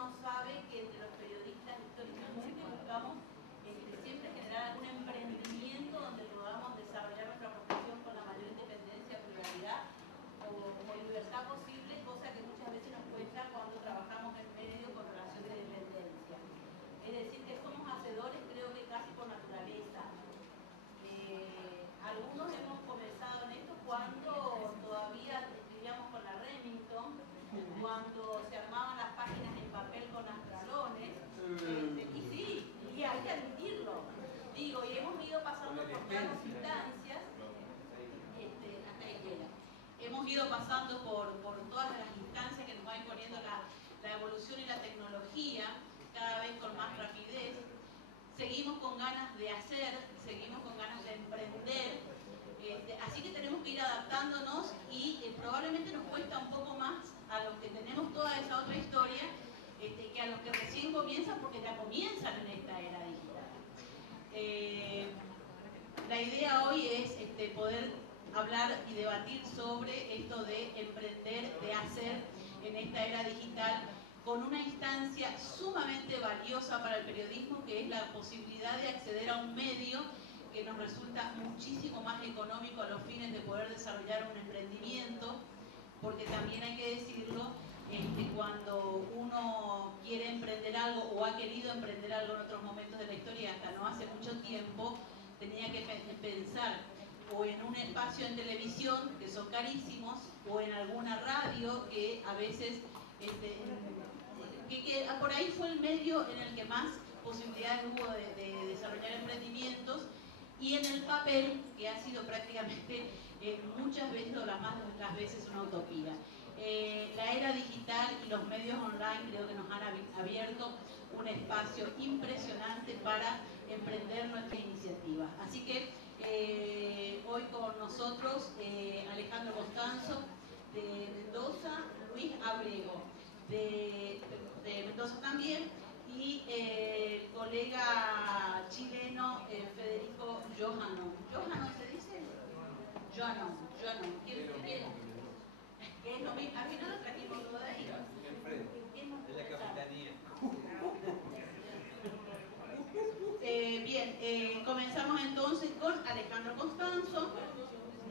uno sabe que entre los periodistas históricamente buscamos siempre generar algún emprendimiento donde podamos desarrollar nuestra profesión con la mayor independencia, pluralidad o libertad posible, cosa que muchas veces nos cuesta cuando trabajamos en medio con relación de dependencia. Es decir, que somos hacedores, creo que casi por naturaleza. Algunos hemos comenzado en esto cuando todavía escribíamos con la Remington, cuando se armaban las páginas en papel con astralones, y sí, y hay que admitirlo. Digo, y hemos ido pasando por todas las instancias, hasta ahí llega. Hemos ido pasando por todas las instancias que nos va imponiendo la evolución y la tecnología, cada vez con más rapidez. Seguimos con ganas de hacer, seguimos con ganas de emprender, así que tenemos que ir adaptándonos y probablemente nos cuesta un poco más a los que tenemos toda esa otra historia que a los que recién comienzan, porque ya comienzan en esta era digital. La idea hoy es poder hablar y debatir sobre esto de emprender, de hacer en esta era digital, con una instancia sumamente valiosa para el periodismo, que es la posibilidad de acceder a un medio que nos resulta muchísimo más económico a los fines de poder desarrollar un emprendimiento, porque también hay que decirlo, cuando uno quiere emprender algo o ha querido emprender algo en otros momentos de la historia, hasta no hace mucho tiempo, tenía que pensar o en un espacio en televisión, que son carísimos, o en alguna radio, que a veces que por ahí fue el medio en el que más posibilidades hubo de desarrollar emprendimientos, y en el papel, que ha sido prácticamente muchas veces o las veces una utopía. La era digital y los medios online creo que nos han abierto un espacio impresionante para emprender nuestras iniciativas. Así que hoy con nosotros Alejandro Constanzo de Mendoza, Luis Abrego de Mendoza también, y el colega chileno Federico Johano. ¿Johano se dice? Johano. Que es lo mismo. Al final lo trajimos todo de ahí. Es la capitanía. Bien, comenzamos entonces con Alejandro Constanzo,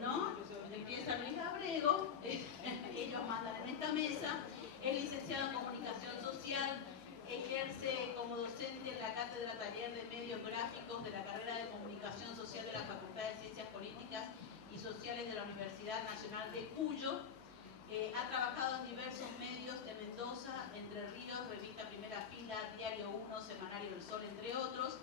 ¿no? Empieza Luis Abrego, ellos mandan en esta mesa. Es licenciado en Comunicación Social, ejerce como docente en la Cátedra Taller de Medios Gráficos de la carrera de Comunicación Social de la Facultad de Ciencias Políticas y Sociales de la Universidad Nacional de Cuyo. Ha trabajado en diversos medios de Mendoza, Entre Ríos, Revista Primera Fila, Diario 1, Semanario El Sol, entre otros,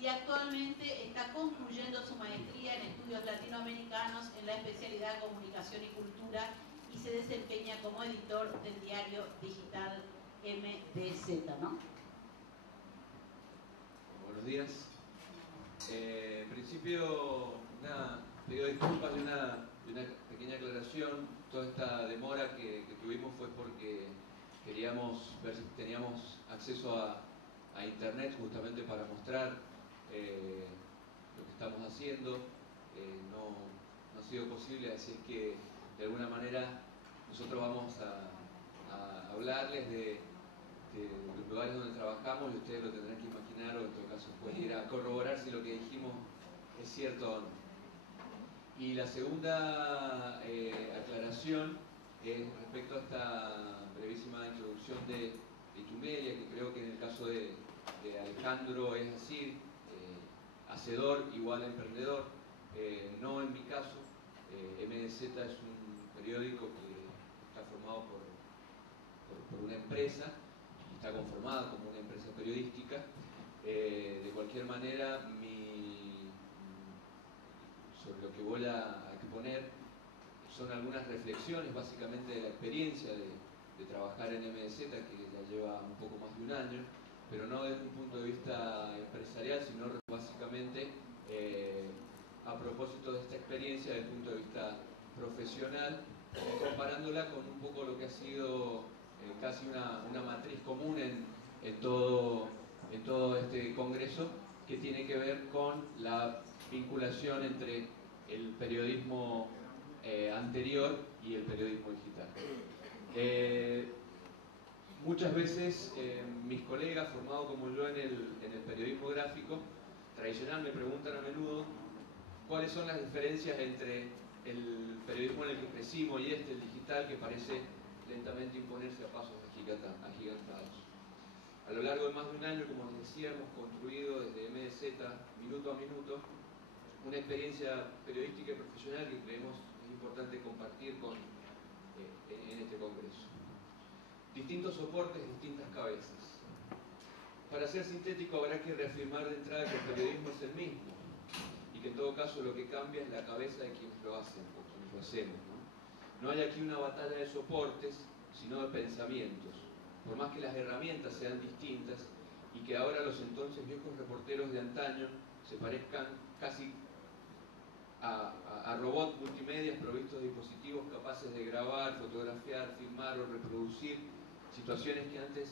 y actualmente está concluyendo su maestría en estudios latinoamericanos en la especialidad Comunicación y Cultura, y se desempeña como editor del diario digital MDZ, ¿no? Buenos días. En principio, nada, pido disculpas de una pequeña aclaración. Toda esta demora que tuvimos fue porque queríamos ver si teníamos acceso a internet justamente para mostrar lo que estamos haciendo. No ha sido posible, así es que de alguna manera nosotros vamos a hablarles de los lugares donde trabajamos, y ustedes lo tendrán que imaginar, o en todo caso pueden ir a corroborar si lo que dijimos es cierto o no. Y la segunda aclaración es respecto a esta brevísima introducción de Itumelia, que creo que en el caso de Alejandro es así, hacedor igual a emprendedor. No en mi caso. MDZ es un periódico que está formado por una empresa, está conformada como una empresa periodística. De cualquier manera, sobre lo que voy a exponer son algunas reflexiones básicamente de la experiencia de trabajar en MDZ, que ya lleva un poco más de un año, pero no desde un punto de vista empresarial, sino básicamente a propósito de esta experiencia desde el punto de vista profesional, comparándola con un poco lo que ha sido casi una matriz común en todo este congreso, que tiene que ver con la vinculación entre el periodismo anterior y el periodismo digital. Muchas veces mis colegas, formados como yo en el periodismo gráfico tradicional, me preguntan a menudo cuáles son las diferencias entre el periodismo en el que crecimos y el digital, que parece lentamente imponerse a pasos agigantados. A lo largo de más de un año, como les decía, hemos construido desde MDZ, minuto a minuto, una experiencia periodística y profesional que creemos es importante compartir en este congreso. Distintos soportes, distintas cabezas. Para ser sintético, habrá que reafirmar de entrada que el periodismo es el mismo y que en todo caso lo que cambia es la cabeza de quienes lo hacen, o quienes lo hacemos, ¿no? No hay aquí una batalla de soportes, sino de pensamientos. Por más que las herramientas sean distintas y que ahora los entonces viejos reporteros de antaño se parezcan casi a robots multimedias provistos de dispositivos capaces de grabar, fotografiar, filmar o reproducir situaciones que antes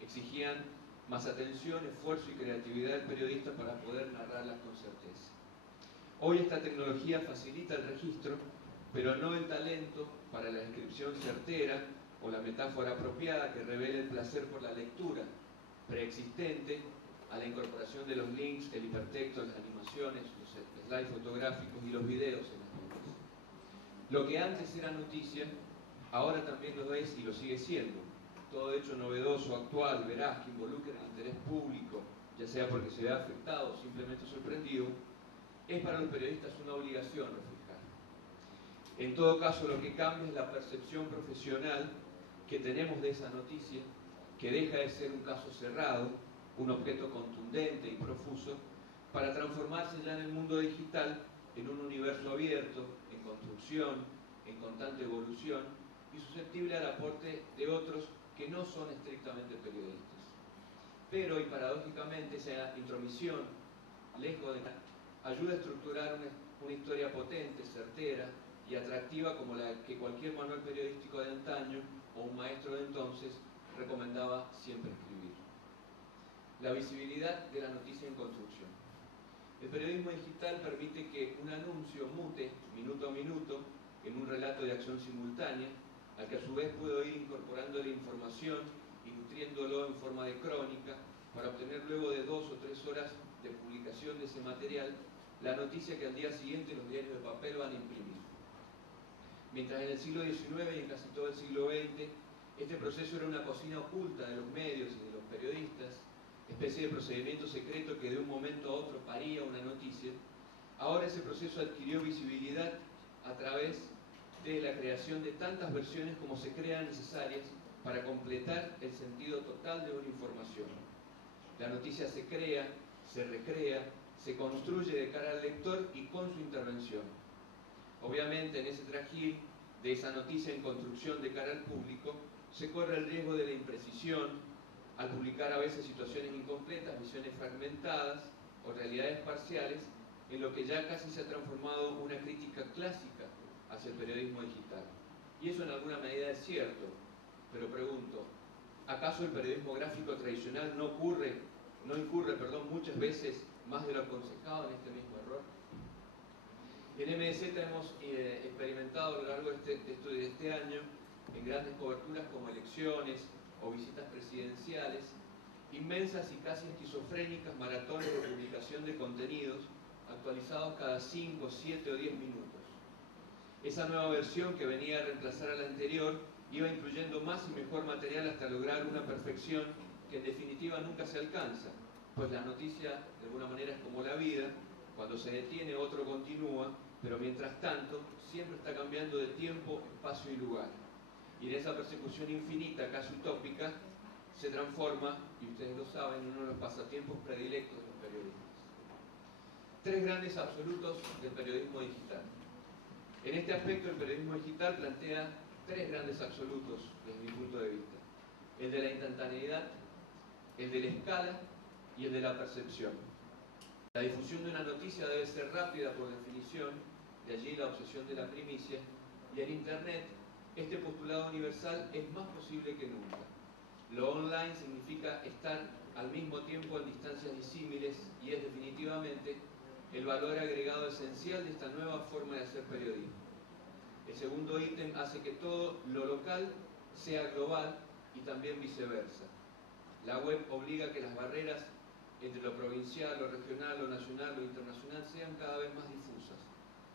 exigían más atención, esfuerzo y creatividad del periodista para poder narrarlas con certeza. Hoy esta tecnología facilita el registro, pero no el talento para la descripción certera o la metáfora apropiada que revele el placer por la lectura preexistente a la incorporación de los links, el hipertexto, las animaciones, los slides fotográficos y los videos en las noticias. Lo que antes era noticia, ahora también lo es y lo sigue siendo. Todo hecho novedoso, actual, veraz, que involucre el interés público, ya sea porque se vea afectado o simplemente sorprendido, es para los periodistas una obligación reflejar. En todo caso, lo que cambia es la percepción profesional que tenemos de esa noticia, que deja de ser un caso cerrado, un objeto contundente y profuso, para transformarse ya en el mundo digital en un universo abierto, en construcción, en constante evolución y susceptible al aporte de otros que no son estrictamente periodistas. Pero, y paradójicamente, esa intromisión, lejos de ayuda a estructurar una historia potente, certera y atractiva como la que cualquier manual periodístico de antaño o un maestro de entonces recomendaba siempre escribir. La visibilidad de la noticia en construcción. El periodismo digital permite que un anuncio mute minuto a minuto en un relato de acción simultánea, al que a su vez puedo ir incorporando la información y nutriéndolo en forma de crónica para obtener luego de 2 o 3 horas de publicación de ese material la noticia que al día siguiente los diarios de papel van a imprimir. Mientras en el siglo XIX y en casi todo el siglo XX este proceso era una cocina oculta de los medios y de los periodistas, especie de procedimiento secreto que de un momento a otro paría una noticia, ahora ese proceso adquirió visibilidad a través de la creación de tantas versiones como se crean necesarias para completar el sentido total de una información. La noticia se crea, se recrea, se construye de cara al lector y con su intervención. Obviamente, en ese trajín de esa noticia en construcción de cara al público, se corre el riesgo de la imprecisión, al publicar a veces situaciones incompletas, visiones fragmentadas o realidades parciales, en lo que ya casi se ha transformado una crítica clásica hacia el periodismo digital. Y eso en alguna medida es cierto, pero pregunto, ¿acaso el periodismo gráfico tradicional no incurre muchas veces más de lo aconsejado en este mismo error? En MDZ hemos experimentado a lo largo de este año en grandes coberturas como elecciones o visitas presidenciales, inmensas y casi esquizofrénicas maratones de publicación de contenidos actualizados cada 5, 7 o 10 minutos. Esa nueva versión que venía a reemplazar a la anterior iba incluyendo más y mejor material hasta lograr una perfección que en definitiva nunca se alcanza, pues la noticia de alguna manera es como la vida, cuando se detiene otro continúa, pero mientras tanto siempre está cambiando de tiempo, espacio y lugar. Y de esa persecución infinita, casi utópica, se transforma, y ustedes lo saben, en uno de los pasatiempos predilectos de los periodistas. 3 grandes absolutos del periodismo digital. En este aspecto, el periodismo digital plantea 3 grandes absolutos desde mi punto de vista. El de la instantaneidad, el de la escala y el de la percepción. La difusión de una noticia debe ser rápida por definición, de allí la obsesión de la primicia, y en Internet este postulado universal es más posible que nunca. Lo online significa estar al mismo tiempo en distancias disímiles y es definitivamente el valor agregado esencial de esta nueva forma de hacer periodismo. El segundo ítem hace que todo lo local sea global y también viceversa. La web obliga a que las barreras entre lo provincial, lo regional, lo nacional, lo internacional sean cada vez más difusas.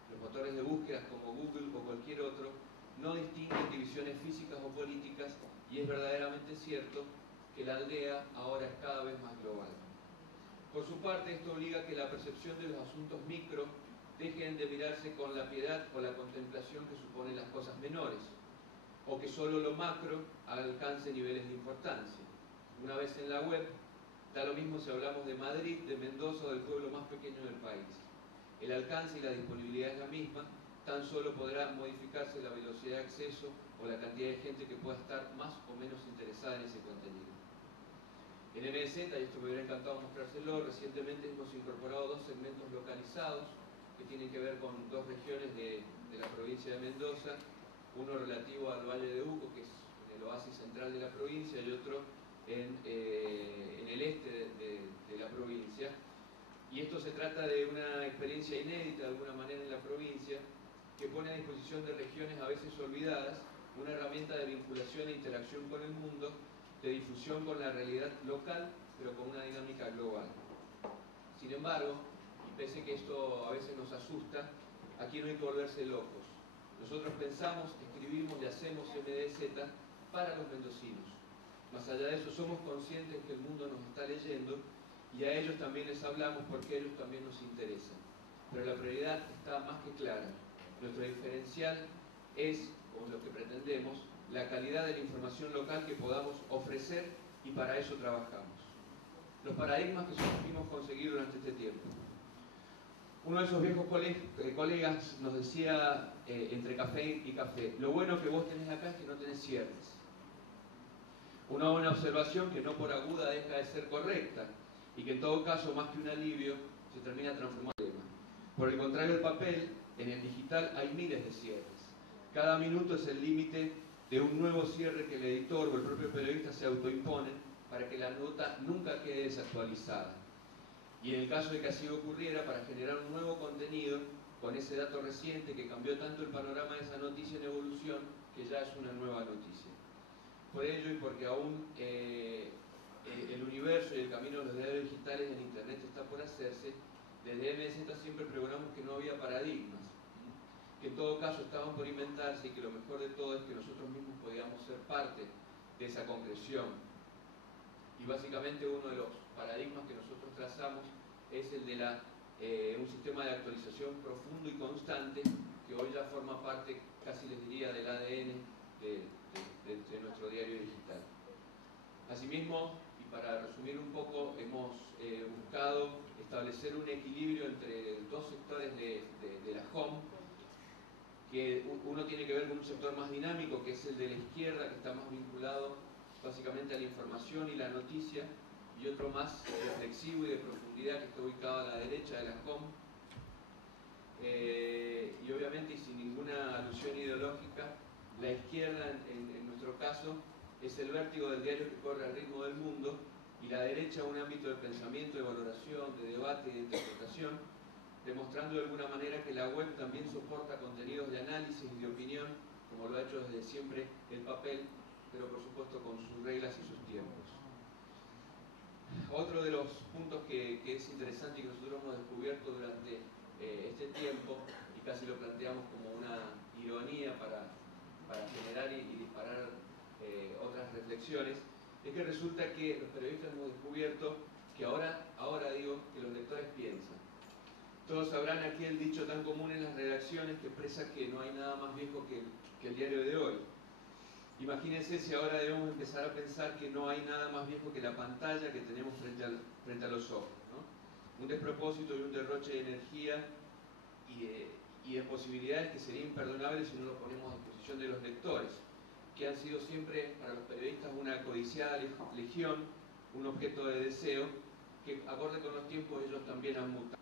Los motores de búsqueda como Google o cualquier otro no distinguen divisiones físicas o políticas, y es verdaderamente cierto que la aldea ahora es cada vez más global. Por su parte, esto obliga a que la percepción de los asuntos micro dejen de mirarse con la piedad o la contemplación que suponen las cosas menores, o que solo lo macro alcance niveles de importancia. Una vez en la web, da lo mismo si hablamos de Madrid, de Mendoza o del pueblo más pequeño del país. El alcance y la disponibilidad es la misma, tan solo podrá modificarse la velocidad de acceso o la cantidad de gente que pueda estar más o menos interesada en ese contenido. En MZ, y esto me hubiera encantado mostrárselo, recientemente hemos incorporado 2 segmentos localizados que tienen que ver con 2 regiones de la provincia de Mendoza, uno relativo al Valle de Uco, que es el oasis central de la provincia, y otro en el este de la provincia. Y esto se trata de una experiencia inédita de alguna manera en la provincia, que pone a disposición de regiones a veces olvidadas una herramienta de vinculación e interacción con el mundo, de difusión con la realidad local, pero con una dinámica global. Sin embargo, y pese que esto a veces nos asusta, aquí no hay que volverse locos. Nosotros pensamos, escribimos y hacemos MDZ para los mendocinos. Más allá de eso, somos conscientes que el mundo nos está leyendo y a ellos también les hablamos porque a ellos también nos interesan. Pero la prioridad está más que clara. Nuestro diferencial es, o lo que pretendemos, la calidad de la información local que podamos ofrecer, y para eso trabajamos. Los paradigmas que supimos conseguir durante este tiempo. Uno de esos viejos colegas nos decía entre café y café: lo bueno que vos tenés acá es que no tenés cierres. Una buena observación que no por aguda deja de ser correcta, y que en todo caso, más que un alivio, se termina transformando en un tema. Por el contrario, el papel, en el digital hay miles de cierres. Cada minuto es el límite de un nuevo cierre que el editor o el propio periodista se autoimponen para que la nota nunca quede desactualizada. Y en el caso de que así ocurriera, para generar un nuevo contenido con ese dato reciente que cambió tanto el panorama de esa noticia en evolución, que ya es una nueva noticia. Por ello, y porque aún el universo y el camino de los diarios digitales en Internet está por hacerse, desde MZ siempre pregonamos que no había paradigmas, que en todo caso estaban por inventarse, y que lo mejor de todo es que nosotros mismos podíamos ser parte de esa concreción. Y básicamente uno de los paradigmas que nosotros trazamos es el de un sistema de actualización profundo y constante, que hoy ya forma parte, casi les diría, del ADN de nuestro diario digital. Asimismo, y para resumir un poco, hemos buscado establecer un equilibrio entre 2 sectores de la home, que uno tiene que ver con un sector más dinámico, que es el de la izquierda, que está más vinculado básicamente a la información y la noticia, y otro más reflexivo y de profundidad, que está ubicado a la derecha de la home. Y obviamente, y sin ninguna alusión ideológica, la izquierda en nuestro caso es el vértigo del diario que corre al ritmo del mundo, y la derecha un ámbito de pensamiento, de valoración, de debate y de interpretación, demostrando de alguna manera que la web también soporta contenidos de análisis y de opinión, como lo ha hecho desde siempre el papel, pero por supuesto con sus reglas y sus tiempos. Otro de los puntos que es interesante y que nosotros hemos descubierto durante este tiempo, y casi lo planteamos como una ironía para generar y disparar otras reflexiones, es que resulta que los periodistas hemos descubierto que ahora digo, que los lectores piensan. Todos sabrán aquel dicho tan común en las redacciones que expresa que no hay nada más viejo que el diario de hoy. Imagínense si ahora debemos empezar a pensar que no hay nada más viejo que la pantalla que tenemos frente a los ojos, ¿no? Un despropósito y un derroche de energía y de posibilidades que sería imperdonable si no lo ponemos a disposición de los lectores, que han sido siempre para los periodistas una codiciada legión, un objeto de deseo, que acorde con los tiempos ellos también han mutado.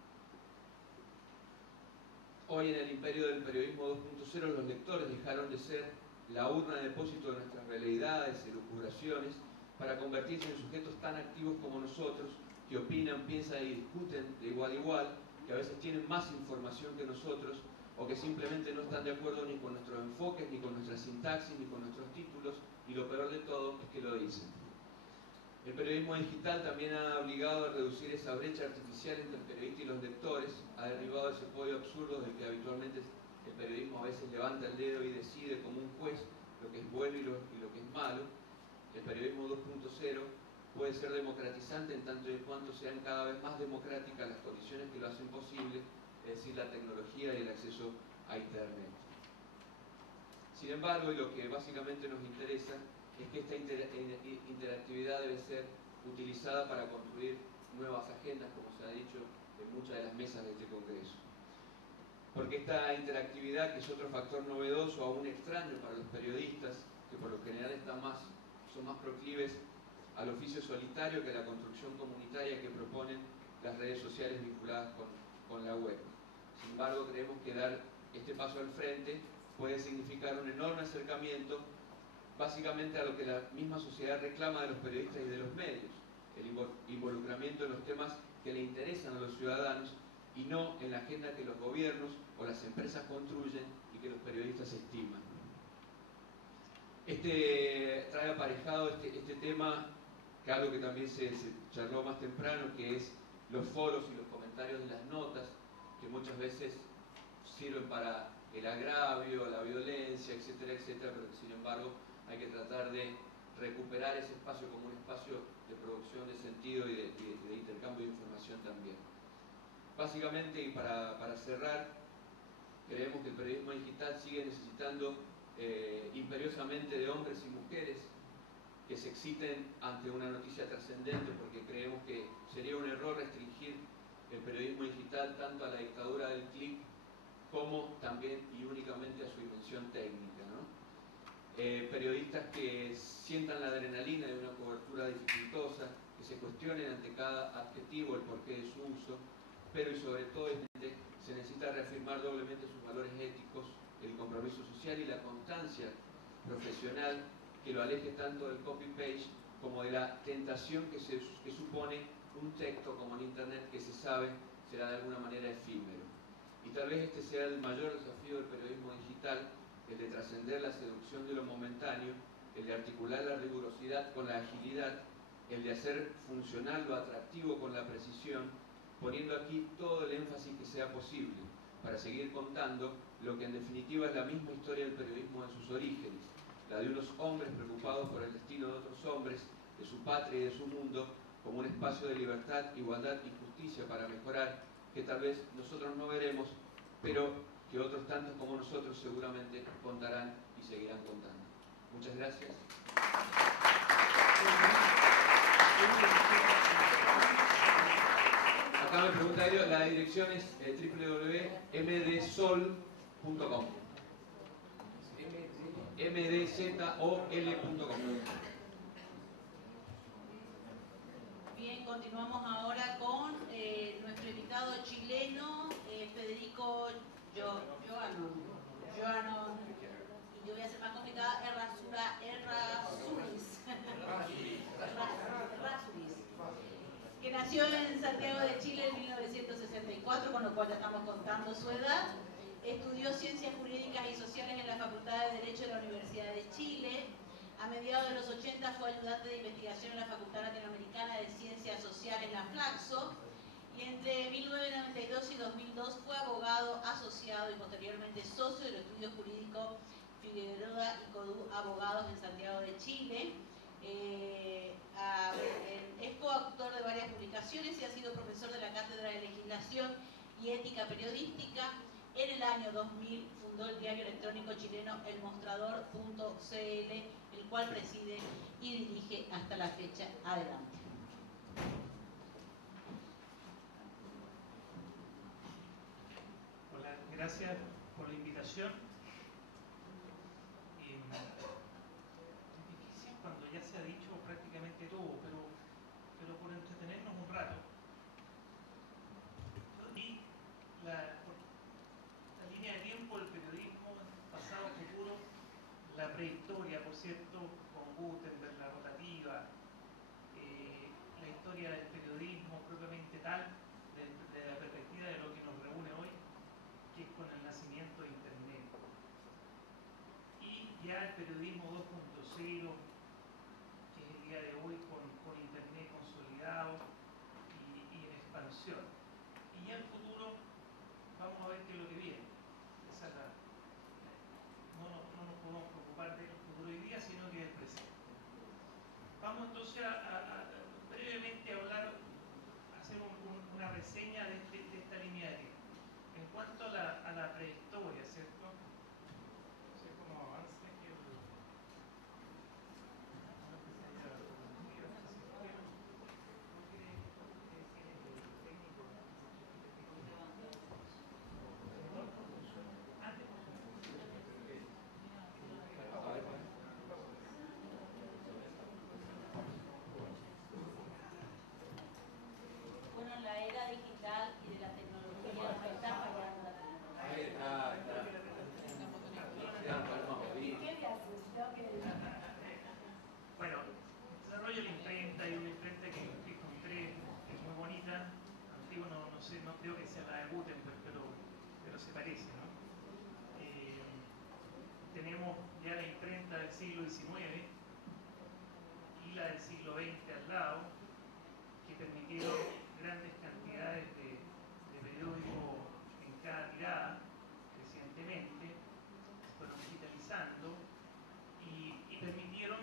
Hoy en el imperio del periodismo 2.0 los lectores dejaron de ser la urna de depósito de nuestras realidades y elucubraciones para convertirse en sujetos tan activos como nosotros, que opinan, piensan y discuten de igual a igual, que a veces tienen más información que nosotros, o que simplemente no están de acuerdo ni con nuestros enfoques, ni con nuestra sintaxis, ni con nuestros títulos, y lo peor de todo es que lo dicen. El periodismo digital también ha obligado a reducir esa brecha artificial entre el periodista y los lectores, ha derribado ese podio absurdo del que habitualmente el periodismo a veces levanta el dedo y decide como un juez lo que es bueno y lo que es malo. El periodismo 2.0 puede ser democratizante en tanto y en cuanto sean cada vez más democráticas las condiciones que lo hacen posible, es decir, la tecnología y el acceso a Internet. Sin embargo, y lo que básicamente nos interesa es que esta interactividad debe ser utilizada para construir nuevas agendas, como se ha dicho en muchas de las mesas de este Congreso. Porque esta interactividad, que es otro factor novedoso, aún extraño para los periodistas, que por lo general son más proclives al oficio solitario que a la construcción comunitaria que proponen las redes sociales vinculadas con la web. Sin embargo, creemos que dar este paso al frente puede significar un enorme acercamiento básicamente a lo que la misma sociedad reclama de los periodistas y de los medios, el involucramiento en los temas que le interesan a los ciudadanos y no en la agenda que los gobiernos o las empresas construyen y que los periodistas estiman. Trae aparejado este tema, que algo que también se charló más temprano, que es los foros y los comentarios de las notas, que muchas veces sirven para el agravio, la violencia, etcétera, etcétera, pero que sin embargo hay que tratar de recuperar ese espacio como un espacio de producción de sentido y de intercambio de información también. Básicamente, y para cerrar, creemos que el periodismo digital sigue necesitando imperiosamente de hombres y mujeres que se exciten ante una noticia trascendente, porque creemos que sería un error restringir el periodismo digital tanto a la dictadura del clic como también y únicamente a su dimensión técnica, ¿no? Periodistas que sientan la adrenalina de una cobertura dificultosa, que se cuestionen ante cada adjetivo el porqué de su uso, pero y sobre todo se necesita reafirmar doblemente sus valores éticos, el compromiso social y la constancia profesional, que lo aleje tanto del copy-paste como de la tentación que supone un texto como en Internet, que se sabe será de alguna manera efímero. Y tal vez este sea el mayor desafío del periodismo digital, el de trascender la seducción de lo momentáneo, el de articular la rigurosidad con la agilidad, el de hacer funcional lo atractivo con la precisión, poniendo aquí todo el énfasis que sea posible, para seguir contando lo que en definitiva es la misma historia del periodismo en sus orígenes, la de unos hombres preocupados por el destino de otros hombres, de su patria y de su mundo, como un espacio de libertad, igualdad y justicia para mejorar, que tal vez nosotros no veremos, pero que otros tantos como nosotros seguramente contarán y seguirán contando. Muchas gracias. Acá me pregunta ello, la dirección es www.mdsol.com. mdzol.com. Bien, continuamos ahora con nuestro invitado chileno, Federico Joanon, y yo voy a ser más complicada, Errázuriz, que nació en Santiago de Chile en 1964, con lo cual ya estamos contando su edad. Estudió Ciencias Jurídicas y Sociales en la Facultad de Derecho de la Universidad de Chile. A mediados de los 80 fue ayudante de investigación en la Facultad Latinoamericana de Ciencias Sociales, la Flaxo, y entre 1992 y 2002 fue abogado asociado y posteriormente socio del estudio jurídico Figueroa y Codú Abogados en Santiago de Chile. Es coautor de varias publicaciones y ha sido profesor de la Cátedra de Legislación y Ética Periodística. En el año 2000 fundó el diario electrónico chileno elmostrador.cl, el cual preside y dirige hasta la fecha. Adelante. Hola, gracias por la invitación. Difícil cuando ya se ha dicho prácticamente todo, pero por entretenernos un rato. Y la línea de tiempo del periodismo, pasado, futuro, la prehistoria, por cierto, con Gutenberg, la rotativa, la historia del periodismo propiamente tal, desde la perspectiva de lo que nos reúne hoy, que es con el nacimiento periodismo 2.0, que es el día de hoy con Internet consolidado y en expansión. Y ya en el futuro vamos a ver qué es lo que viene. No nos podemos preocupar del futuro hoy día, sino que del presente. Vamos entonces a brevemente hablar, hacer una reseña de esta línea de tiempo. En cuanto a la prehistoria, ¿cierto? No sé cómo avanza aquí Bueno, la era digital y de la tecnología nos está fallando. Bueno, desarrollo de la imprenta y una imprenta que encontré, que es muy bonita. Antigua, no sé, no creo que sea la de Gutenberg, pero se parece, ¿no? Tenemos ya la imprenta del siglo XIX y la del siglo XX al lado, que permitieron grandes cantidades de periódicos en cada tirada, recientemente, se fueron digitalizando y permitieron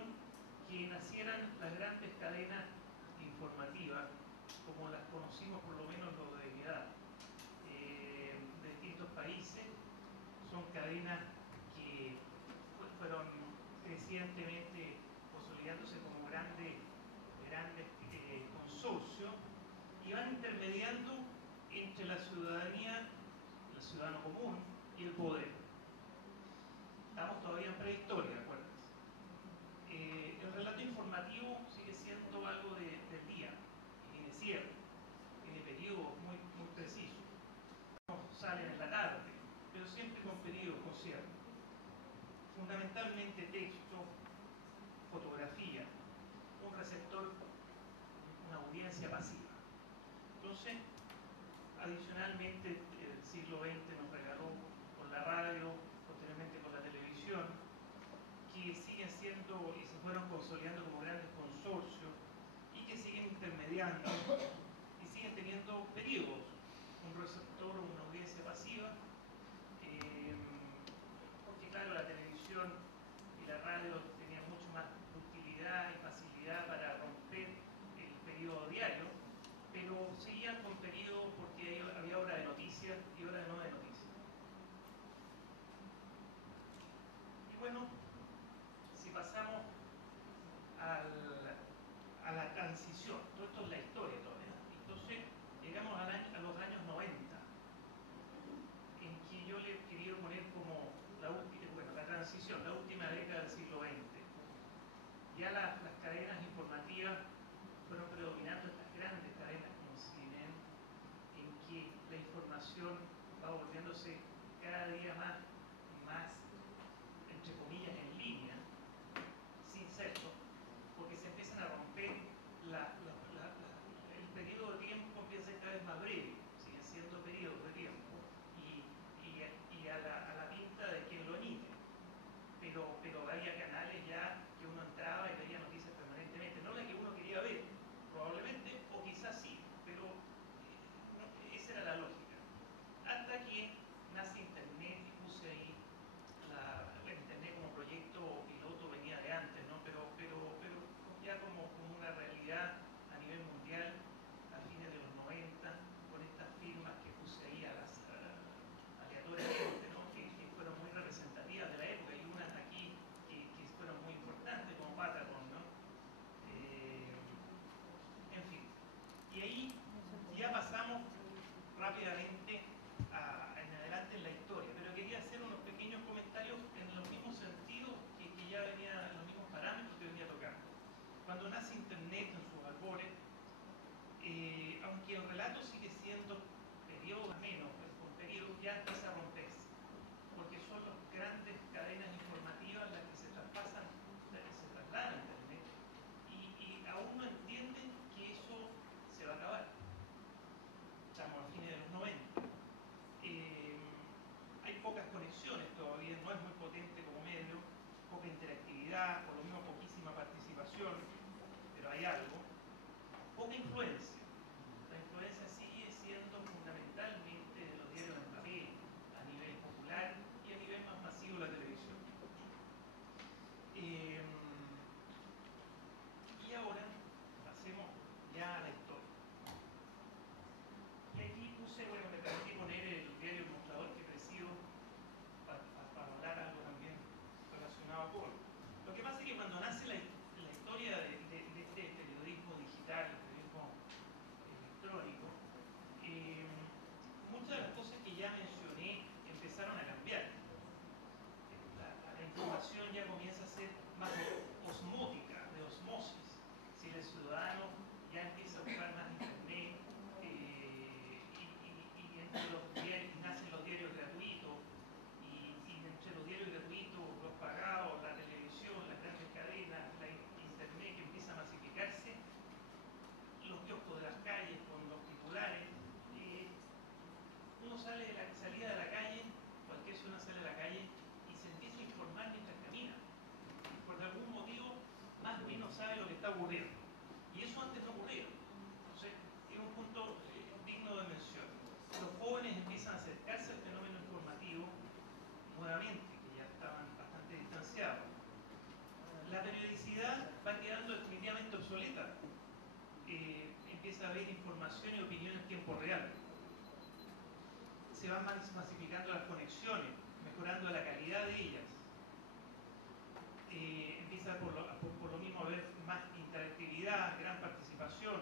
que nacieran las grandes cadenas informativas, como las conocimos por lo menos los de mi edad, de distintos países. Son cadenas que fueron crecientemente consolidándose como grandes consorcios y van intermediando entre la ciudadanía, el ciudadano común y el poder. Estamos todavía en prehistoria, acuérdense. El relato informativo sigue siendo algo del día, y tiene cierre, tiene periodos muy precisos. Salen en la tarde, pero siempre con periodos, con cierre. Fundamentalmente texto, fotografía, un receptor, una audiencia pasiva. Entonces, adicionalmente, el siglo XX nos regaló con la radio, posteriormente con la televisión, que siguen siendo y se fueron consolidando como grandes consorcios y que siguen intermediando y siguen teniendo periodos, un receptor, una audiencia pasiva, porque claro, la televisión y la radio tenían mucho más utilidad y facilidad para romper el periodo diario, pero seguían con periodos porque había hora de noticias y hora de no de noticias. Y bueno, si pasamos a la transición, todo esto es la historia todavía, entonces llegamos a los años 90, en que yo le he querido poner como la transición, la última década del siglo XX. Ya las cadenas informativas fueron predominando, estas grandes cadenas como CNN, en que la información va volviéndose cada día más, entre comillas, en línea, sin sesgo, porque se empiezan a romper, el periodo de tiempo empieza a ser cada vez más breve, siguen siendo periodos de tiempo, y a la pinta de quien lo emite. Pero había canales ya que uno entraba y veía noticias permanentemente, no las que uno quería ver, probablemente, o quizás sí, pero esa era la lógica. Hasta que nace Internet y puse algún motivo más bien no sabe lo que está ocurriendo. Y eso antes no ocurría. Entonces, es un punto digno de mención. Los jóvenes empiezan a acercarse al fenómeno informativo nuevamente, que ya estaban bastante distanciados. La periodicidad va quedando definitivamente obsoleta. Empieza a haber información y opinión en tiempo real. Se van masificando las conexiones, mejorando la calidad de ellas. Empieza por lo mismo a haber más interactividad, gran participación.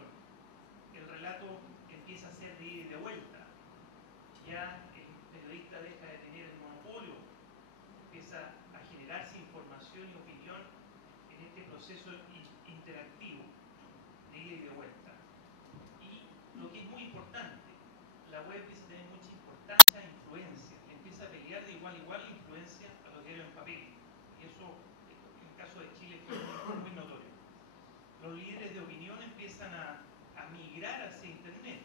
El relato empieza a ser de ida y de vuelta. Ya el periodista deja de tener el monopolio, empieza a generarse información y opinión en este proceso interactivo de ida y de vuelta. Y lo que es muy importante, la web empieza a tener mucha importancia e influencia, empieza a pelear de igual a igual la influencia a los diarios en papel. Y eso, en el caso de Chile, es muy notorio. Los líderes de opinión empiezan a migrar hacia Internet,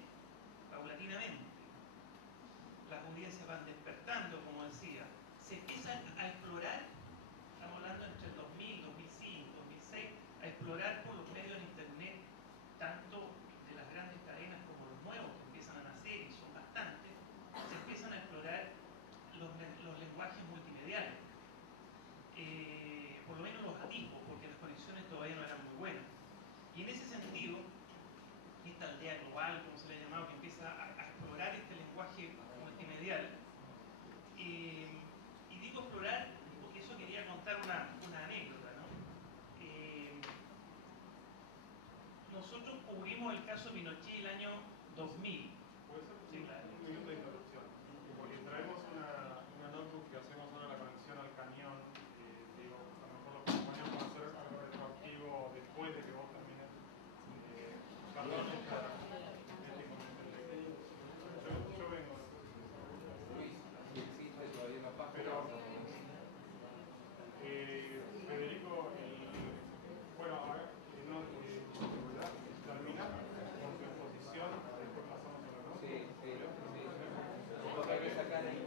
paulatinamente. Las audiencias van despertando, como decía. Se empiezan a explorar, estamos hablando entre el 2000, 2005, 2006, a explorar por los medios de Internet, tanto de las grandes cadenas como los nuevos que empiezan a nacer, y son bastantes, se empiezan a explorar los lenguajes multimediales. Por lo menos los atisbos, porque las conexiones todavía no eran muy buenas. Y en ese sentido, esta aldea global, como se le ha llamado, que empieza a explorar este lenguaje multimedial. Y digo explorar porque eso quería contar una anécdota, ¿no? Nosotros cubrimos el caso Pinochet el año 2000. ¿Puede ser un minuto de interrupción? Porque traemos una notebook que hacemos ahora la conexión al camión. Digo, a lo mejor los compañeros van a hacer algo retroactivo después de que vos termines. Perdón, yo vengo. Pero Federico, bueno, a ver, termina con tu exposición, después pasamos a la nota. Sí. Lo que hay que sacar ahí.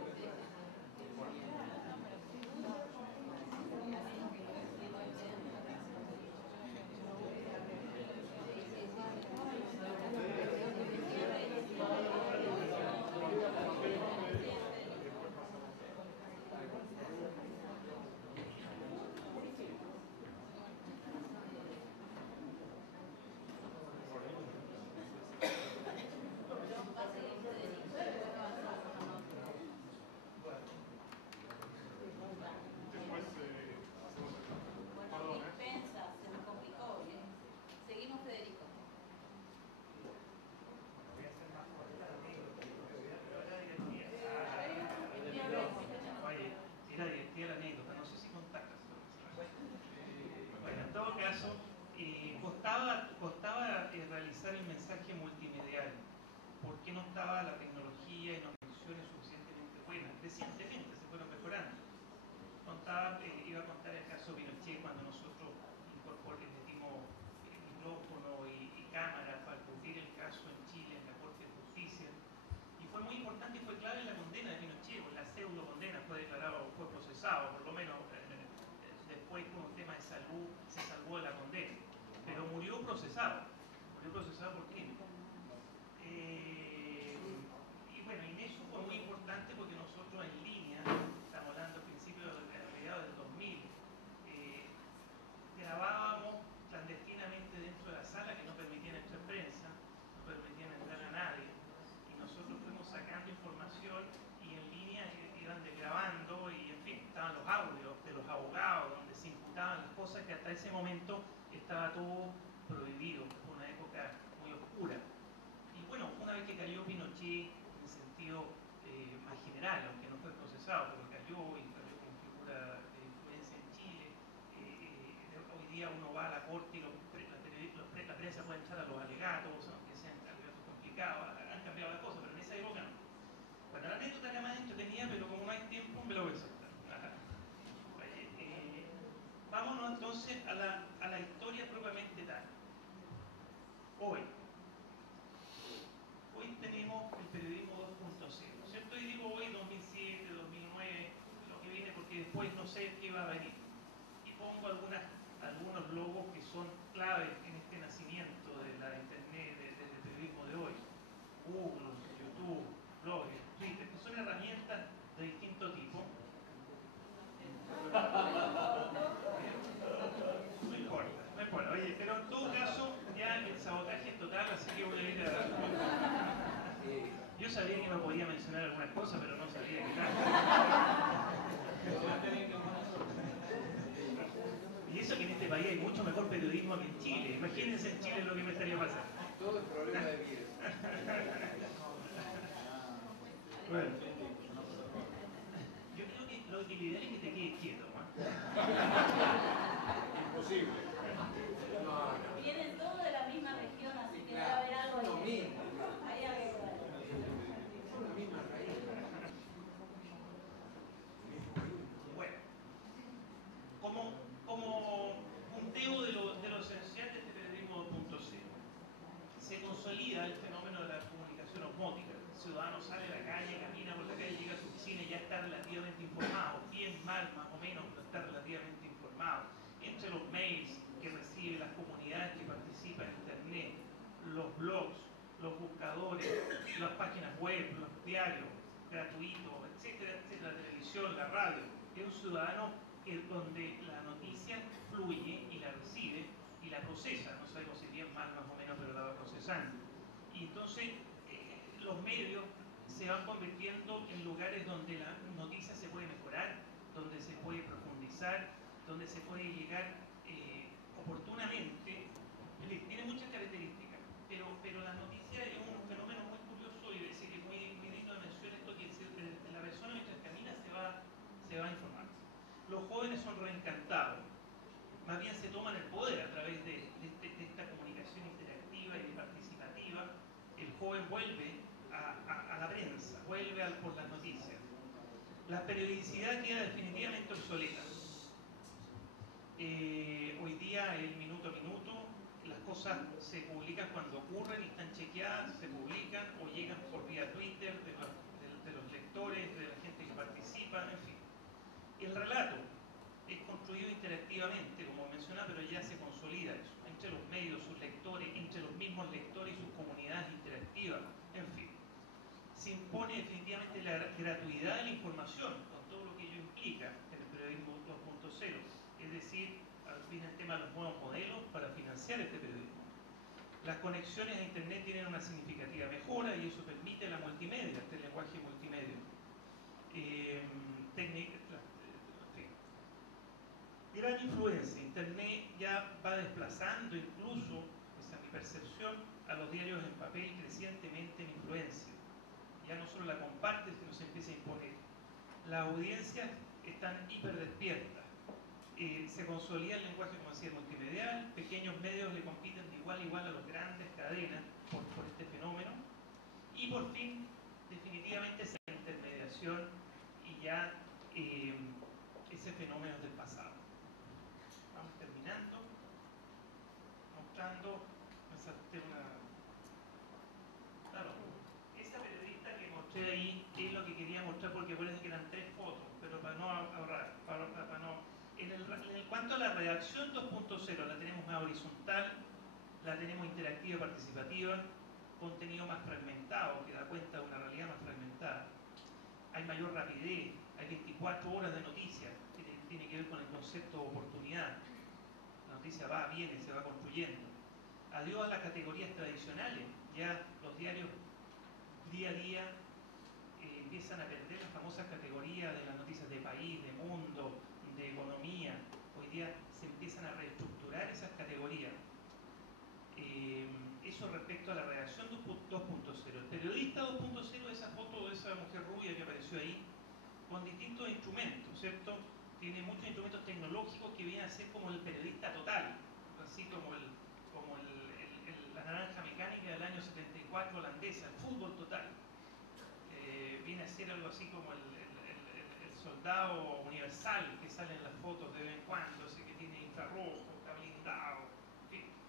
Costaba realizar el mensaje multimedial porque no estaba la tecnología y las conexiones suficientemente buenas. Recientemente se fueron mejorando. Iba a contar el caso Pinochet cuando nosotros metimos micrófono y cámara para cubrir el caso en Chile en la Corte de Justicia. Y fue muy importante y fue clave en la condena de Pinochet, la pseudo condena, fue declarado, fue procesado, por lo menos después por un tema de salud se salvó de la condena. Pero murió procesado por crimen. Y bueno, en eso fue muy importante porque nosotros en línea, estamos hablando al principio de mediados del 2000, grabábamos clandestinamente dentro de la sala que no permitían entrar prensa, no permitían entrar a nadie, y nosotros fuimos sacando información y en línea iban desgrabando y en fin, estaban los audios de los abogados donde se imputaban las cosas que hasta ese momento estaba todo prohibido, fue una época muy oscura. Y bueno, una vez que cayó Pinochet, en sentido más general, aunque no fue procesado, pero cayó y cayó como figura de influencia en Chile, hoy día uno va a la corte y la prensa puede entrar a los alegatos, aunque sean alegatos complicados, han cambiado las cosas, pero en esa época no. Bueno, la anécdota era más entretenida, pero como no hay tiempo, me lo voy a saltar. Vámonos entonces a la historia propiamente tal. Hoy tenemos el periodismo 2.0, ¿cierto? Y digo hoy 2007, 2009, lo que viene, porque después no sé qué va a venir. Y pongo algunas algunos logos que son claves en este nacimiento de la internet, del periodismo de hoy. Google, YouTube, blog, Twitter, que son herramientas de distinto tipo. No importa, no importa. Oye, pero en todo caso, ya el sabotaje es total, así que voy a ir a... Yo sabía que no podía mencionar algunas cosas, pero no sabía que nada. Y eso que en este país hay mucho mejor periodismo que en Chile. Imagínense en Chile lo que me estaría pasando. Todo el problema de virus. Bueno, yo creo que lo ideal es que te quedes quieto, ¿no? Imposible. Vienen todos de la misma región, así que debe haber algo Lo ahí. mismo. Hay algo ahí. Son la misma raíz. Bueno, como punteo de lo esencial de este periodismo 2.0, se consolida el fenómeno de la comunicación osmótica. El ciudadano sale a la calle, camina por la calle, llega a su oficina y ya está relativamente informado, bien mal más o menos, pero está relativamente informado. Entre los mails que recibe, las comunidades que participan en internet, los blogs, los buscadores, las páginas web, los diarios gratuitos, etcétera, etcétera, la televisión, la radio, es un ciudadano donde la noticia fluye y la recibe y la procesa, no sabemos si bien mal más o menos, pero la va procesando. Y entonces los medios se van convirtiendo en lugares donde la noticia se puede mejorar, donde se puede profundizar, donde se puede llegar oportunamente. Tiene muchas características, pero la noticia es un fenómeno muy curioso y decir que es muy digno de mencionar esto, que la persona mientras camina se va informando. Los jóvenes son reencantados, más bien se toman el poder a través de esta comunicación interactiva y participativa. El joven vuelve a la prensa, vuelve por las noticias. La periodicidad queda definitivamente obsoleta. Hoy día el minuto a minuto, las cosas se publican cuando ocurren y están chequeadas, se publican o llegan por vía Twitter de los lectores, de la gente que participa, en fin. El relato es construido interactivamente, como mencionaba, pero ya se consolida eso, entre los medios, sus lectores, entre los mismos lectores y sus comunidades interactivas, en fin. Se impone definitivamente la gratuidad de la información, con todo lo que ello implica en el periodismo 2.0, es decir, al fin el tema de los nuevos modelos para financiar este periodismo. Las conexiones a internet tienen una significativa mejora y eso permite la multimedia, este lenguaje multimedia. Gran influencia. Internet ya va desplazando incluso, esa es mi percepción, a los diarios en papel crecientemente en influencia. Ya no solo la comparte, sino se empieza a imponer. Las audiencias están hiperdespiertas. Se consolida el lenguaje, como decía, multimedial. Pequeños medios le compiten de igual a igual a las grandes cadenas por este fenómeno. Y por fin, definitivamente, esa intermediación y ya ese fenómeno del pasado. Vamos terminando, mostrando, me salté una... Claro, esa periodista que mostré ahí es lo que quería mostrar porque parece que eran 3 fotos, pero para no ahorrar, para no... En cuanto a la redacción 2.0, la tenemos más horizontal, la tenemos interactiva y participativa, contenido más fragmentado, que da cuenta de una realidad más fragmentada. Hay mayor rapidez, hay 24 horas de noticias, tiene que ver con el concepto de oportunidad. La noticia va, viene, se va construyendo. Adiós a las categorías tradicionales, ya los diarios día a día empiezan a perder las famosas categorías de las noticias de país, de mundo, de economía. Hoy día se empiezan a reestructurar esas categorías. Eso respecto a la redacción 2.0. El periodista 2.0, esa foto de esa mujer rubia que apareció ahí, con distintos instrumentos, ¿cierto? Tiene muchos instrumentos tecnológicos que vienen a ser como el periodista total, así como la naranja mecánica del año 74 holandesa, el fútbol total. Viene a ser algo así como el soldado universal que sale en las fotos de vez en cuando, ese que tiene infrarrojo, está blindado.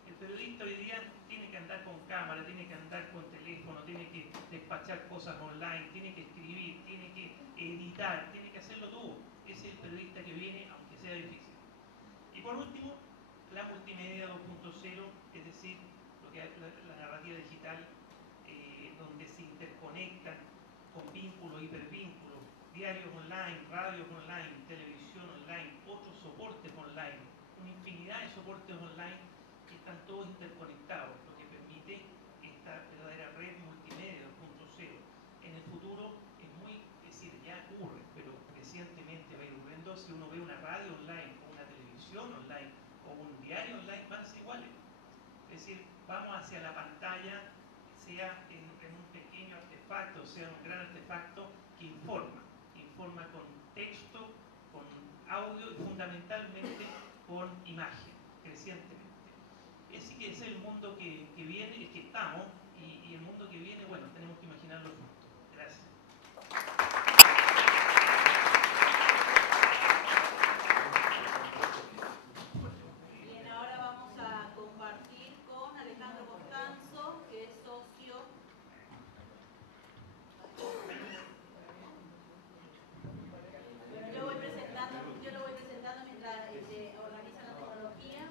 El periodista hoy día tiene que andar con cámara, tiene que andar con teléfono, tiene que despachar cosas online, tiene que escribir, tiene que editar, tiene que hacerlo todo. Ese es el periodista que viene, aunque sea difícil. Y por último, multimedia 2.0, es decir, lo que la narrativa digital, donde se interconectan con vínculos, hipervínculos, diarios online, radios online, televisión online, otros soportes online, una infinidad de soportes online que están todos interconectados, lo que permite esta verdadera red multimedia 2.0. En el futuro es decir, ya ocurre, pero recientemente va a ir ocurriendo. Si uno ve una radio online o una televisión online o un diario online, van a ser iguales. Es decir, vamos hacia la pantalla, sea en un pequeño artefacto, sea un gran artefacto que informa con texto, con audio y fundamentalmente con imagen, crecientemente. Así que ese es el mundo que viene, el que estamos, y el mundo que viene, bueno, tenemos que imaginarlo juntos. Gracias. Bien, ahora vamos a compartir con Alejandro Costanzo, que es socio. Bueno, yo lo voy presentando mientras organizan la tecnología.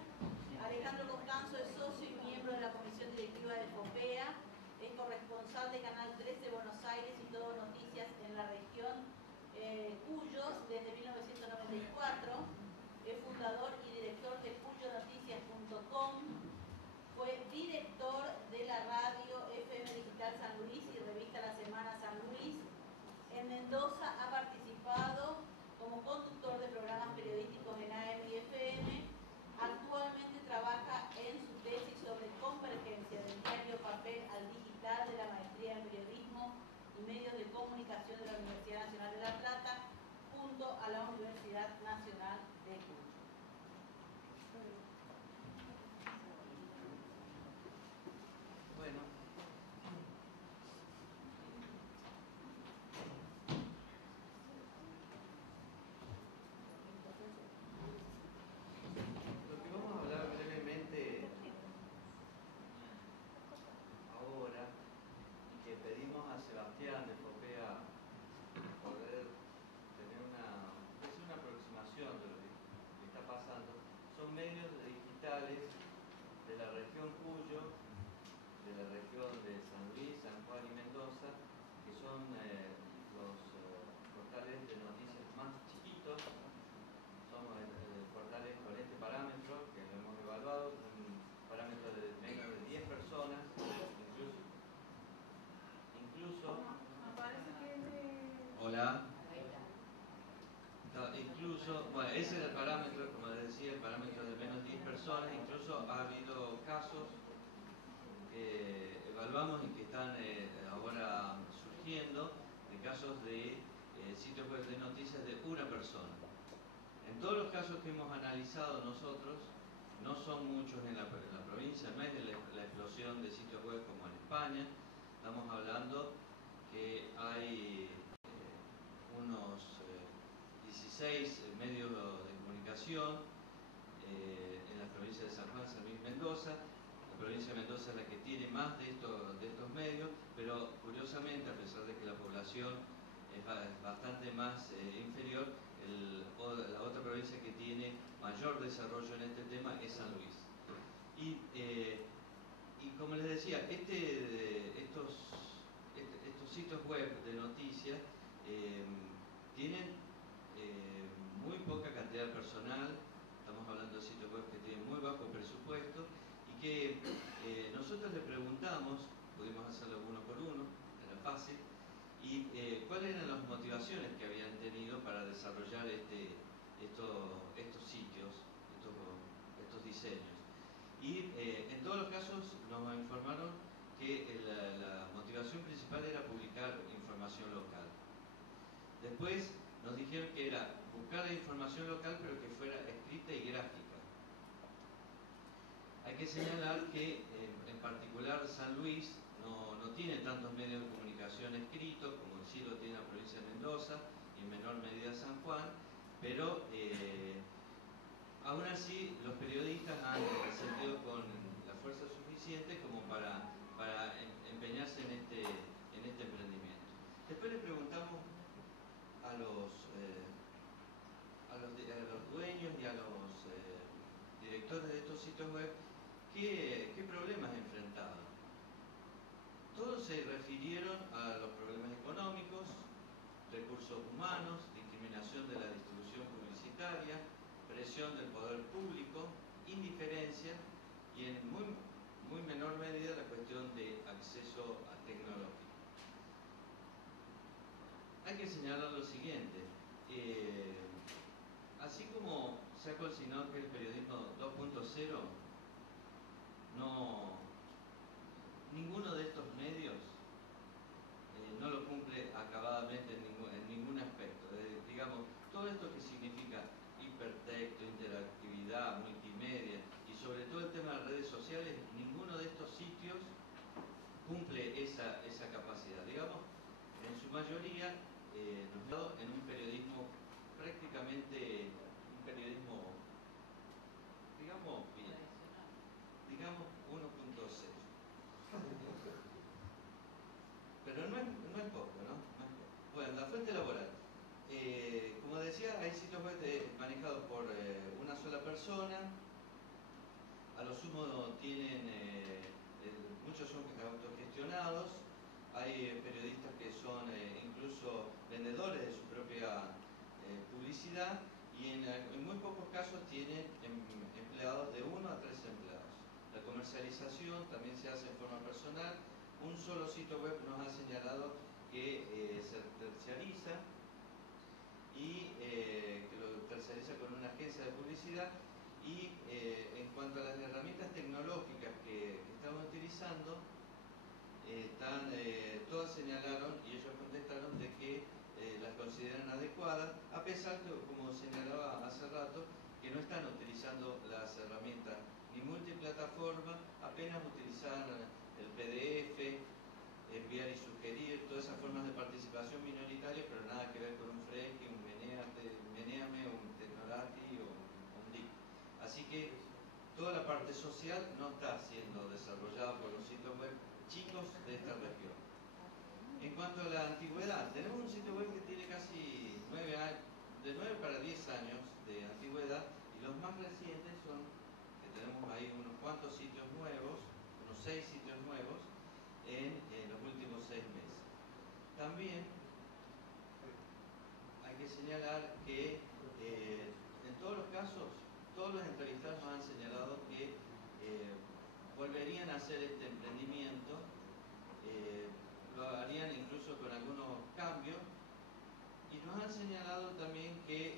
Alejandro Costanzo es socio y miembro de la comisión directiva de FOPEA, es corresponsal de Canal 13 Buenos Aires y Todo Noticias en la región Cuyos desde 1994, es fundador y director de cuyonoticias.com, fue director de la radio FM Digital San Luis y revista La Semana San Luis. En Mendoza ha participado como conductor de programas periodísticos en AM y FM. Actualmente trabaja en su tesis sobre convergencia del diario papel al digital de la maestría en periodismo y medios de comunicación de la Universidad Nacional de La Plata junto a la Universidad Nacional de Cuyo. Bueno, lo que vamos a hablar brevemente ahora, y que pedimos a Sebastián de FOPEA poder tener una aproximación de lo que está pasando, son medios digitales de la región Cuyo, de la región de San Luis, San Juan y Mendoza, que son los portales de noticias más chiquitos. Son portales con este parámetro que lo hemos evaluado, un parámetro de menos de 10 personas, incluso hola. No, incluso, bueno, ese era el parámetro, como les decía, el parámetro de menos de 10 personas. Incluso ha habido casos que evaluamos y que están ahora surgiendo, de casos de sitios web de noticias de una persona. En todos los casos que hemos analizado nosotros, no son muchos en la provincia, no es la explosión de sitios web como en España. Estamos hablando que hay unos 16 medios de comunicación en la provincia de San Juan, San Luis, Mendoza. La provincia de Mendoza es la que tiene más de estos medios, pero curiosamente, a pesar de que la población es bastante más inferior, la otra provincia que tiene mayor desarrollo en este tema es San Luis. Y como les decía, estos sitios web de noticias tienen muy poca cantidad de personal. Estamos hablando de sitios web que tienen muy bajo presupuesto y que nosotros le preguntamos, pudimos hacerlo uno por uno, era fácil, y cuáles eran las motivaciones que habían tenido para desarrollar estos sitios, estos diseños. Y en todos los casos nos informaron que la motivación principal era publicar información local. Después nos dijeron que era buscar la información local, pero que fuera escrita y gráfica. Hay que señalar que en particular San Luis no tiene tantos medios de comunicación escritos como sí lo tiene la provincia de Mendoza y en menor medida San Juan, pero aún así los periodistas han sentido con la fuerza suficiente como para empeñarse en este emprendimiento. Después le preguntamos a los dueños y a los directores de estos sitios se refirieron a los problemas económicos, recursos humanos, discriminación de la distribución publicitaria, presión del poder público, indiferencia y en muy menor medida la cuestión de acceso a tecnológico. Hay que señalar lo siguiente, así como se ha consignado que el periodismo 2.0, ninguno de estos medios no lo cumple acabadamente en ningún aspecto. Digamos, todo esto que significa hipertexto, interactividad, multimedia y sobre todo el tema de redes sociales, ninguno de estos sitios cumple esa capacidad. Digamos, en su mayoría nos ha dado en un periodismo prácticamente, un periodismo, digamos, bien, digamos 1.0. Pero no es poco, ¿no? No es poco. Bueno, la fuente laboral. Como decía, hay sitios web manejados por una sola persona. A lo sumo tienen, muchos son autogestionados. Hay periodistas que son incluso vendedores de su propia publicidad y en muy pocos casos tienen empleados de 1 a 3 empleados. La comercialización también se hace en forma personal. Un solo sitio web nos ha señalado que se terciariza y que lo terciariza con una agencia de publicidad y en cuanto a las herramientas tecnológicas que estamos utilizando, todas señalaron y ellos contestaron de que las consideran adecuadas, a pesar de, como señalaba hace rato, que no están utilizando las herramientas ni multiplataforma, apenas utilizar el PDF, enviar y sugerir, todas esas formas de participación minoritaria, pero nada que ver con un Freki, un Meneame, un Tecnorati o un DIC. Así que toda la parte social no está siendo desarrollada por los sitios web chicos de esta región. En cuanto a la antigüedad, tenemos un sitio web que tiene casi 9 años, de 9 para 10 años de antigüedad, y los más recientes son, que tenemos ahí unos cuantos sitios nuevos, unos 6 sitios nuevos, en los últimos 6 meses. También hay que señalar que en todos los casos, todos los entrevistados nos han señalado que volverían a hacer este emprendimiento, lo harían incluso con algunos cambios, y nos han señalado también que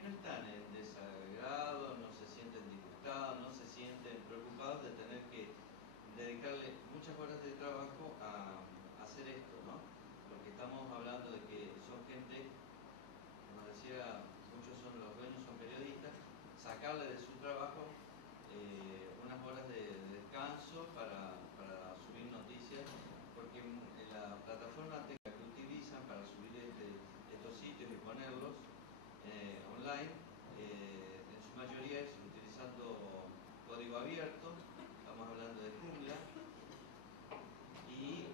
no están en desagrado, no se sienten disgustados, no se sienten preocupados de tener que dedicarle muchas horas de trabajo a hacer esto, ¿no? Porque estamos hablando de que son gente, como decía, muchos son los dueños, son periodistas, sacarle de su trabajo unas horas de descanso para subir noticias, porque en la plataforma técnica que utilizan para subir estos sitios y ponerlos online, en su mayoría es utilizando código abierto. Estamos hablando de Joomla, y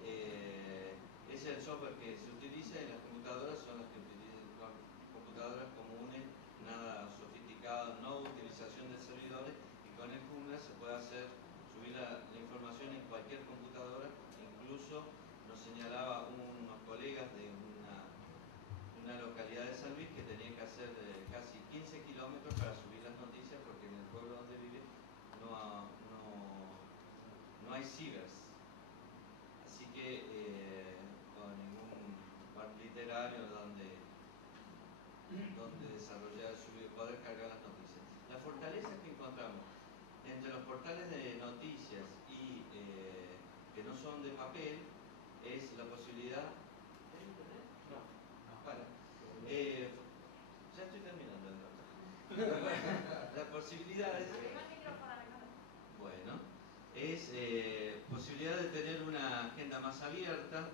es el software que se utiliza en las computadoras, son las que utilizan computadoras comunes, nada sofisticado, no utilización de servidores, y con el Joomla se puede subir la información en cualquier computadora. Incluso nos señalaba unos colegas de una localidad de San Luis que tenían que hacer casi 15 kilómetros para subir las noticias porque en el pueblo donde vive no hay cibers. Así que con ningún bar literario donde desarrollar, subir, poder cargar las noticias. La fortaleza que encontramos entre los portales de noticias y que no son de papel es la posibilidad. Bueno, ya estoy terminando entonces. La posibilidad es. Bueno, es posibilidad de tener una agenda más abierta.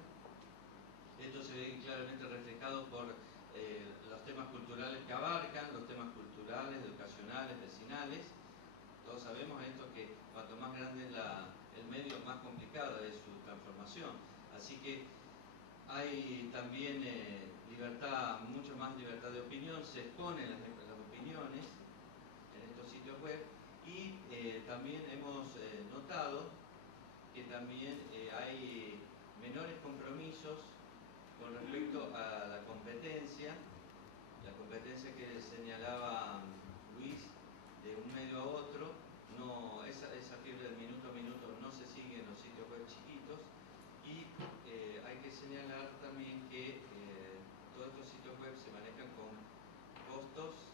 Esto se ve claramente reflejado por los temas culturales que abarcan, los temas culturales, educacionales, vecinales. Todos sabemos esto, que cuanto más grande es el medio, más complicada es su transformación. Así que hay también libertad, mucho más libertad de opinión, se exponen las opiniones en estos sitios web, y también hemos notado que también hay menores compromisos con respecto a la competencia que señalaba Luis, de un medio a otro. No, esa fiebre del minuto a minuto no se sigue en los sitios web chiquitos, y hay que señalar también que todos estos sitios web se manejan con costos,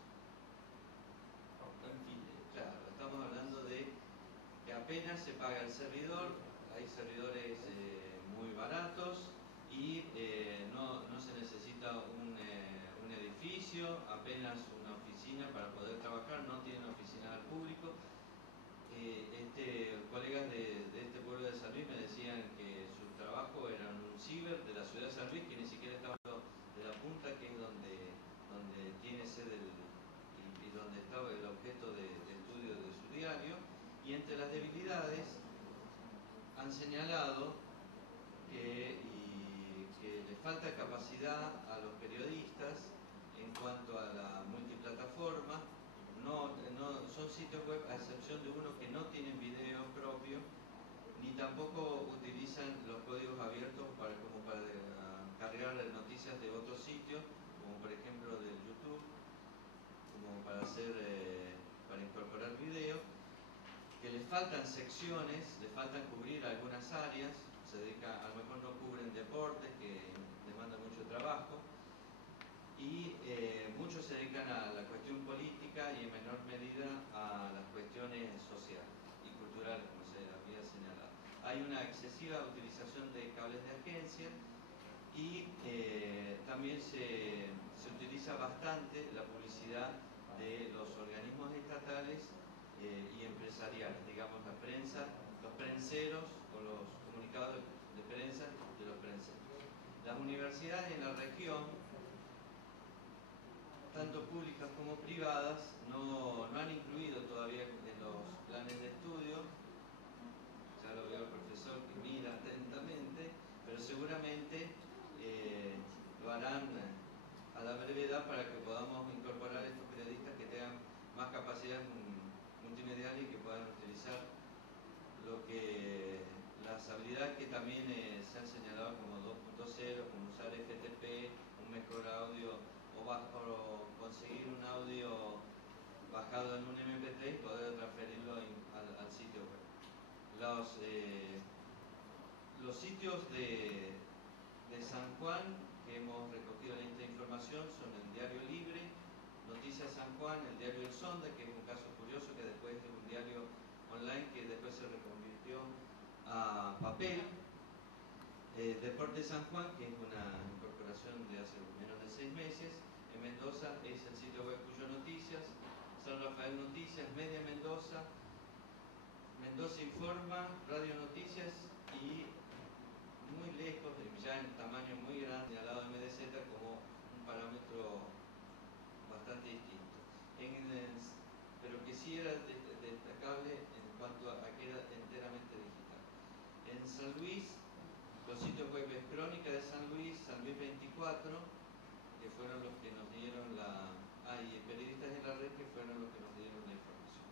en fin, claro, estamos hablando de que apenas se paga el servidor, hay servidores muy baratos, y no se necesita un edificio, apenas una oficina para poder trabajar, no tienen oficina al público. Colegas de este pueblo de San Luis me decían que su trabajo era en un ciber de la ciudad de San Luis, que ni siquiera estaba de la punta, que es donde tiene sede y donde estaba el objeto de estudio de su diario. Y entre las debilidades han señalado que le falta capacidad a los periodistas en cuanto a la multiplataforma. Son sitios web, a excepción de uno, que no tienen video propio, ni tampoco utilizan los códigos abiertos como para cargar noticias de otros sitios, como por ejemplo del YouTube, como para incorporar video. Que les faltan secciones, les faltan cubrir algunas áreas, a lo mejor no cubren deportes, que demanda mucho trabajo, y muchos se dedican a la cuestión política y en menor medida a las cuestiones sociales y culturales, como se había señalado. Hay una excesiva utilización de cables de agencia, y también se utiliza bastante la publicidad de los organismos estatales y empresariales, digamos la prensa, los prenseros o los comunicados de prensa de los prenseros. Las universidades en la región, tanto públicas como privadas, no han incluido todavía en los planes de estudio. Ya lo veo el profesor que mira atentamente, pero seguramente lo harán a la brevedad para que podamos incorporar a estos periodistas que tengan más capacidades multimediales y que puedan utilizar las habilidades que también se han señalado como 2.0, como usar FTP, un mejor audio, o conseguir un audio bajado en un MP3 y poder transferirlo al sitio web. Los sitios de San Juan que hemos recogido en esta información son el Diario Libre, Noticias San Juan, el Diario El Sonda, que es un caso curioso, que después es un diario online que después se reconvirtió a papel. Deporte San Juan, que es una incorporación de hace menos de 6 meses. En Mendoza es el sitio web Cuyo Noticias. San Rafael Noticias, Media Mendoza, Mendoza Informa, Radio Noticias, y muy lejos, ya en tamaño muy grande, al lado de MDZ, como un parámetro bastante distinto. Pero que sí era destacable en cuanto a que era enteramente digital. En San Luis, los sitios web es Crónica de San Luis, San Luis 24, que fueron los que nos dieron y Periodistas en la Red, que fueron los que nos dieron la información.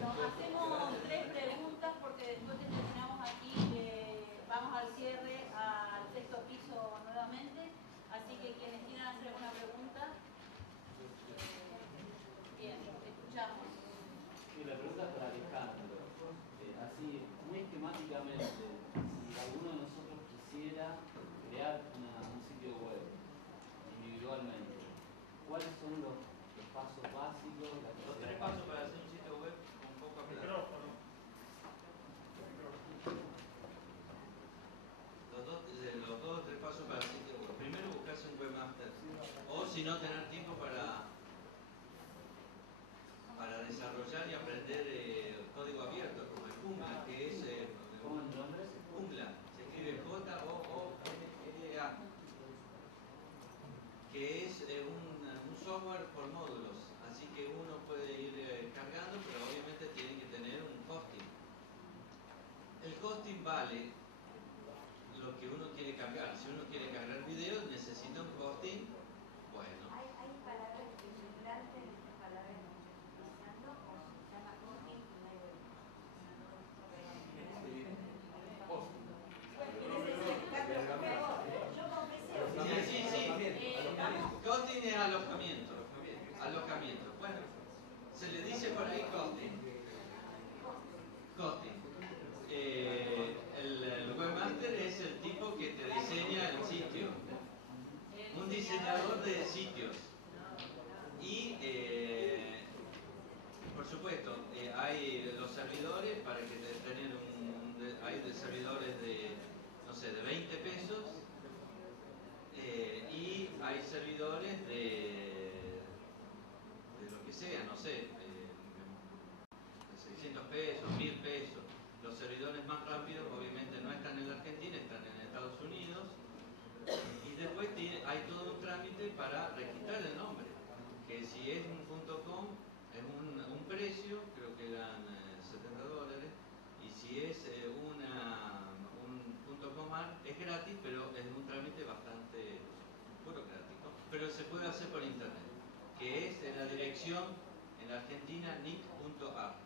Bueno, hacemos 3 preguntas porque después que terminamos aquí vamos al cierre al 6º piso nuevamente, así que quienes quieran hacer alguna pregunta, bien, escuchamos. Sí, la pregunta es para Alejandro. Así, muy esquemáticamente, si alguno de nosotros quisiera crear un sitio web individualmente, ¿cuáles son los pasos básicos? Los 3 pasos para hacer un sitio web con poca plata. Micrófono. Los 2 o 3 pasos para el sitio web. Primero, buscarse un webmaster. O si no, tener tiempo para desarrollar y aprender código abierto, como el Joomla, que es ¿Cómo el nombre? Joomla, se escribe Joomla, que es un software por módulos, así que uno puede ir cargando, pero obviamente tiene que tener un hosting. El hosting vale lo que uno quiere cargar. Si uno quiere cargar videos, necesita un hosting bueno. servidores para que tener hay de servidores de, no sé, de 20 pesos y hay servidores de lo que sea, no sé, de 600 pesos, 1000 pesos. Los servidores más rápidos obviamente no están en la Argentina, están en Estados Unidos. Y después hay todo un trámite para registrar el nombre, que si es un .com es un precio, creo que eran $70, y si es un .com es gratis, pero es un trámite bastante burocrático, pero se puede hacer por internet, que es en la dirección en la Argentina nic.ar,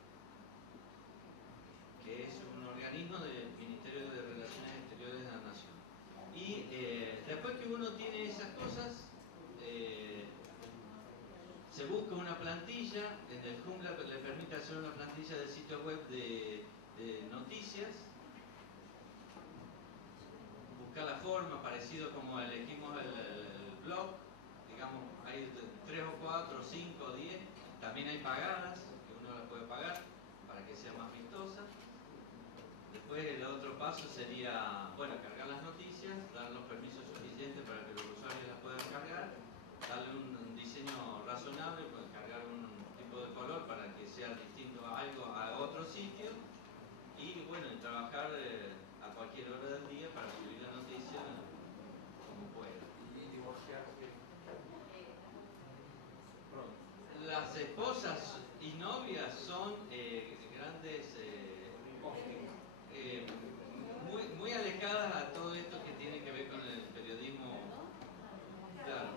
que es un organismo del Ministerio de Relaciones Exteriores de la Nación. Y después que uno tiene esas cosas, se busca una plantilla, en el Joomla le permite hacer una plantilla de sitio web de noticias, buscar la forma, parecido como elegimos el blog, digamos, hay 3 o 4, 5 o 10, también hay pagadas, que uno las puede pagar para que sea más vistosa. Después el otro paso sería, bueno, cargar las noticias, dar los permisos suficientes para que los usuarios las puedan cargar, darle un diseño razonable, pues cargar un tipo de color para que sea distinto a otro sitio, y bueno, trabajar a cualquier hora del día para subir la noticia como pueda. ¿Y divorciarse? Las esposas y novias son grandes, muy alejadas a todo esto que tiene que ver con el periodismo. Claro.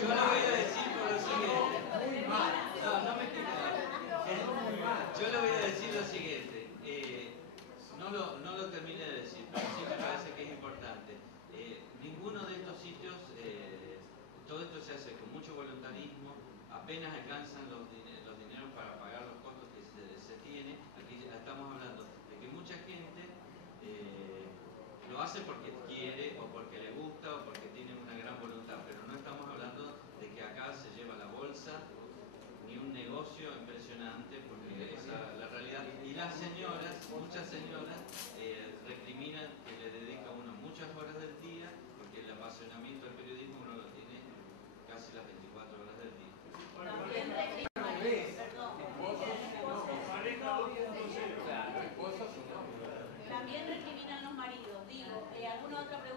Yo lo voy a decir por lo siguiente. No me estoy. Yo le voy a decir lo siguiente. No lo termine de decir, pero sí me parece que es importante. Ninguno de estos sitios, todo esto se hace con mucho voluntarismo, apenas alcanzan los dineros para pagar los costos que se tiene. Aquí estamos hablando de que mucha gente lo hace porque quiere o porque le gusta o porque tiene una gran voluntad, pero no estamos hablando de que acá se lleva la bolsa ni un negocio impresionante, porque esa es la realidad. Y las señoras, muchas señoras, recriminan que le dedica uno muchas horas del día, porque el apasionamiento del periodismo uno lo tiene casi las 24 horas del día. También recriminan los maridos. Digo, ¿alguna otra pregunta?